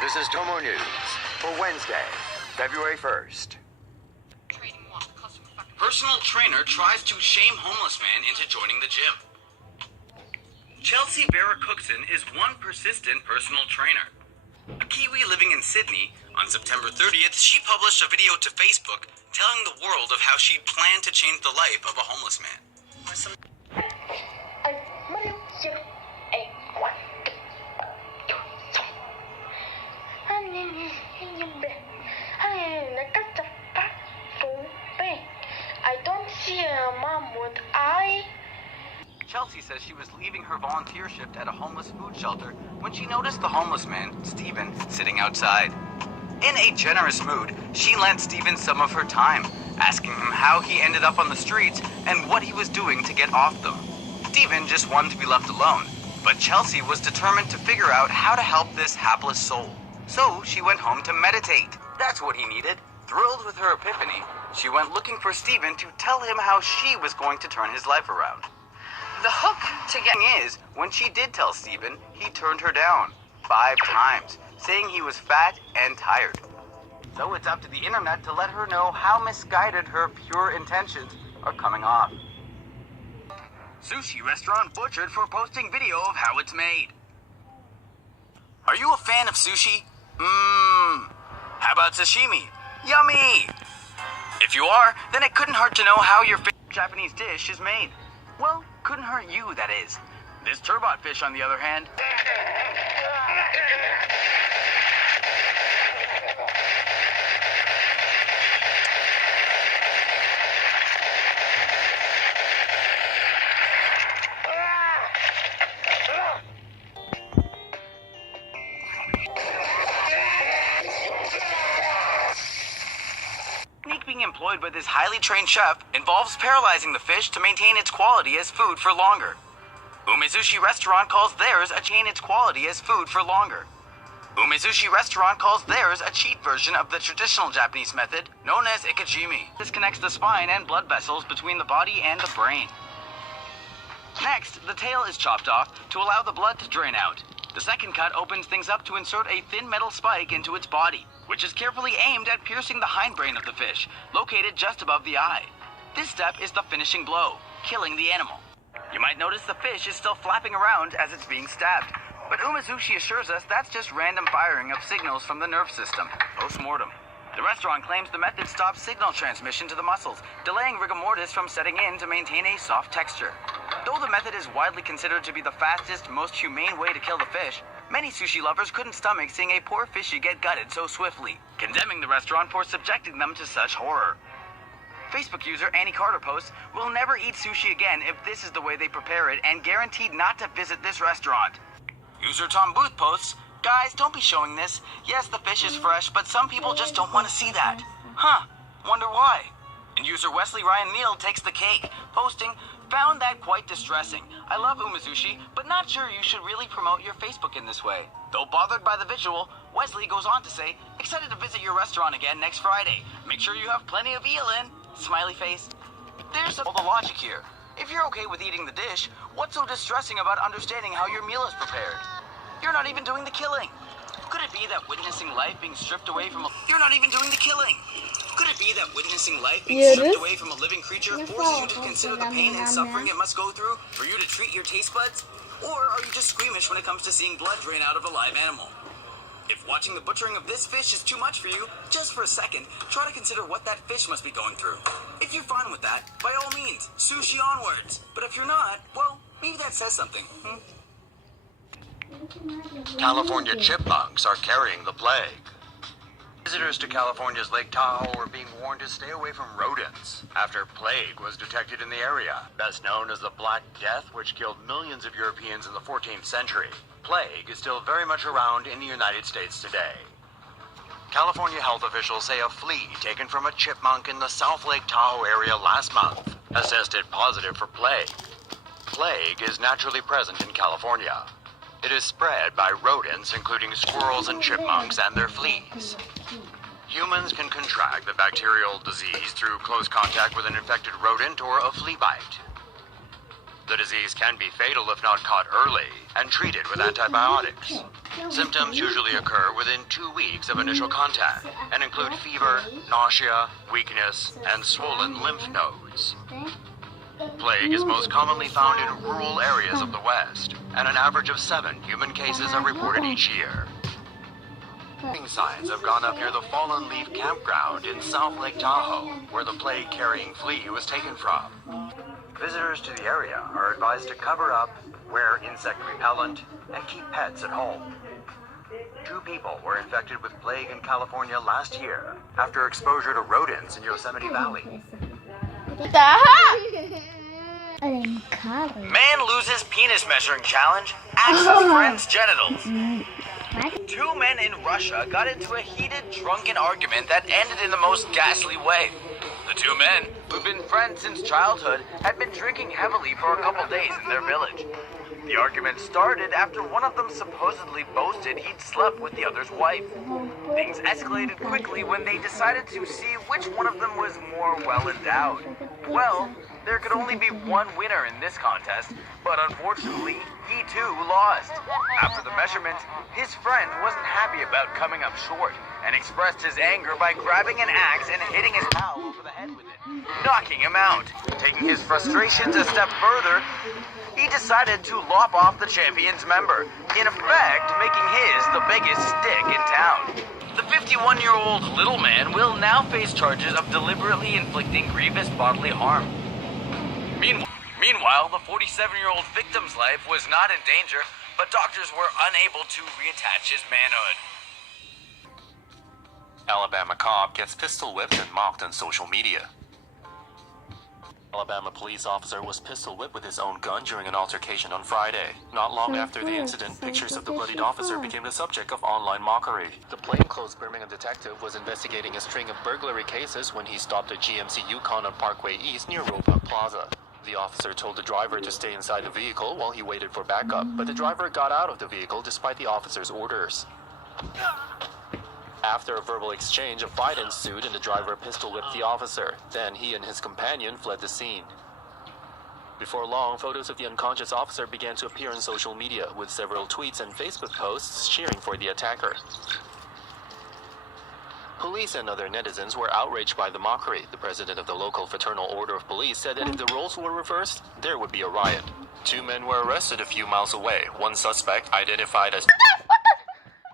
This is Tomonews for Wednesday, February 1st. Personal trainer tries to shame homeless man into joining the gym. Chelsea Vera Cookson is one persistent personal trainer. A Kiwi living in Sydney, on September 30th, she published a video to Facebook telling the world of how she planned to change the life of a homeless man. I don't see a mom, would I? Chelsea says she was leaving her volunteer shift at a homeless food shelter when she noticed the homeless man, Stephen, sitting outside. In a generous mood, she lent Stephen some of her time, asking him how he ended up on the streets and what he was doing to get off them. Stephen just wanted to be left alone, but Chelsea was determined to figure out how to help this hapless soul. So she went home to meditate. That's what he needed. Thrilled with her epiphany, she went looking for Stephen to tell him how she was going to turn his life around. The hook to getting is, when she did tell Stephen, he turned her down 5 times, saying he was fat and tired. So it's up to the internet to let her know how misguided her pure intentions are coming off. Sushi restaurant butchered for posting video of how it's made. Are you a fan of sushi? How about sashimi? Yummy! If you are, then it couldn't hurt to know how your favorite Japanese dish is made. Well, couldn't hurt you, that is. This turbot fish, on the other hand, being employed by this highly trained chef involves paralyzing the fish to maintain its quality as food for longer. Umezushi Restaurant calls theirs a chain its quality as food for longer. Umezushi Restaurant calls theirs a cheat version of the traditional Japanese method known as ikejimi. This connects the spine and blood vessels between the body and the brain. Next, the tail is chopped off to allow the blood to drain out. The second cut opens things up to insert a thin metal spike into its body, which is carefully aimed at piercing the hindbrain of the fish, located just above the eye. This step is the finishing blow, killing the animal. You might notice the fish is still flapping around as it's being stabbed, but Umezushi assures us that's just random firing of signals from the nerve system, post-mortem. The restaurant claims the method stops signal transmission to the muscles, delaying rigor mortis from setting in to maintain a soft texture. Though the method is widely considered to be the fastest, most humane way to kill the fish, many sushi lovers couldn't stomach seeing a poor fishy get gutted so swiftly, condemning the restaurant for subjecting them to such horror. Facebook user Annie Carter posts, "Will never eat sushi again if this is the way they prepare it and guaranteed not to visit this restaurant." User Tom Booth posts, "Guys, don't be showing this. Yes, the fish is fresh, but some people just don't want to see that. Huh, wonder why." And user Wesley Ryan Neal takes the cake, posting, "Found that quite distressing. I love Umezushi, but not sure you should really promote your Facebook in this way." Though bothered by the visual, Wesley goes on to say, "Excited to visit your restaurant again next Friday. Make sure you have plenty of eel in." Smiley face. There's all the logic here. If you're okay with eating the dish, what's so distressing about understanding how your meal is prepared? You're not even doing the killing. Could it be that witnessing life being stripped away from a... You're not even doing the killing. Could it be that witnessing life being stripped away from a living creature forces you to consider the pain and suffering it must go through for you to treat your taste buds? Or are you just squeamish when it comes to seeing blood drain out of a live animal? If watching the butchering of this fish is too much for you, just for a second, try to consider what that fish must be going through. If you're fine with that, by all means, sushi onwards. But if you're not, well, maybe that says something. California chipmunks are carrying the plague. Visitors to California's Lake Tahoe are being warned to stay away from rodents after plague was detected in the area, best known as the Black Death, which killed millions of Europeans in the 14th century. Plague is still very much around in the United States today. California health officials say a flea taken from a chipmunk in the South Lake Tahoe area last month has tested positive for plague. Plague is naturally present in California. It is spread by rodents, including squirrels and chipmunks and their fleas. Humans can contract the bacterial disease through close contact with an infected rodent or a flea bite. The disease can be fatal if not caught early and treated with antibiotics. Symptoms usually occur within 2 weeks of initial contact and include fever, nausea, weakness, and swollen lymph nodes. Plague is most commonly found in rural areas of the West, and an average of 7 human cases are reported each year. Signs have gone up near the Fallen Leaf campground in South Lake Tahoe, where the plague-carrying flea was taken from. Visitors to the area are advised to cover up, wear insect repellent, and keep pets at home. 2 people were infected with plague in California last year after exposure to rodents in Yosemite Valley. Man loses penis measuring challenge, axes friend's genitals. 2 men in Russia got into a heated, drunken argument that ended in the most ghastly way. The 2 men, who'd been friends since childhood, had been drinking heavily for a couple days in their village. The argument started after one of them supposedly boasted he'd slept with the other's wife. Things escalated quickly when they decided to see which one of them was more well-endowed. Well, there could only be one winner in this contest, but unfortunately, he too lost. After the measurement, his friend wasn't happy about coming up short and expressed his anger by grabbing an axe and hitting his pal over the head with it, knocking him out. Taking his frustrations a step further, he decided to lop off the champion's member, in effect making his the biggest stick in town. The 51-year-old little man will now face charges of deliberately inflicting grievous bodily harm. Meanwhile, the 47-year-old victim's life was not in danger, but doctors were unable to reattach his manhood. Alabama cop gets pistol whipped and mocked on social media. Alabama police officer was pistol whipped with his own gun during an altercation on Friday. Not long after the incident, pictures of the bloodied officer became the subject of online mockery. The plainclothes Birmingham detective was investigating a string of burglary cases when he stopped a GMC Yukon on Parkway East near Roebuck Plaza. The officer told the driver to stay inside the vehicle while he waited for backup, but the driver got out of the vehicle despite the officer's orders. After a verbal exchange, a fight ensued and the driver pistol-whipped the officer. Then he and his companion fled the scene. Before long, photos of the unconscious officer began to appear on social media, with several tweets and Facebook posts cheering for the attacker. Police and other netizens were outraged by the mockery. The president of the local Fraternal Order of Police said that if the roles were reversed, there would be a riot. 2 men were arrested a few miles away. One suspect, identified as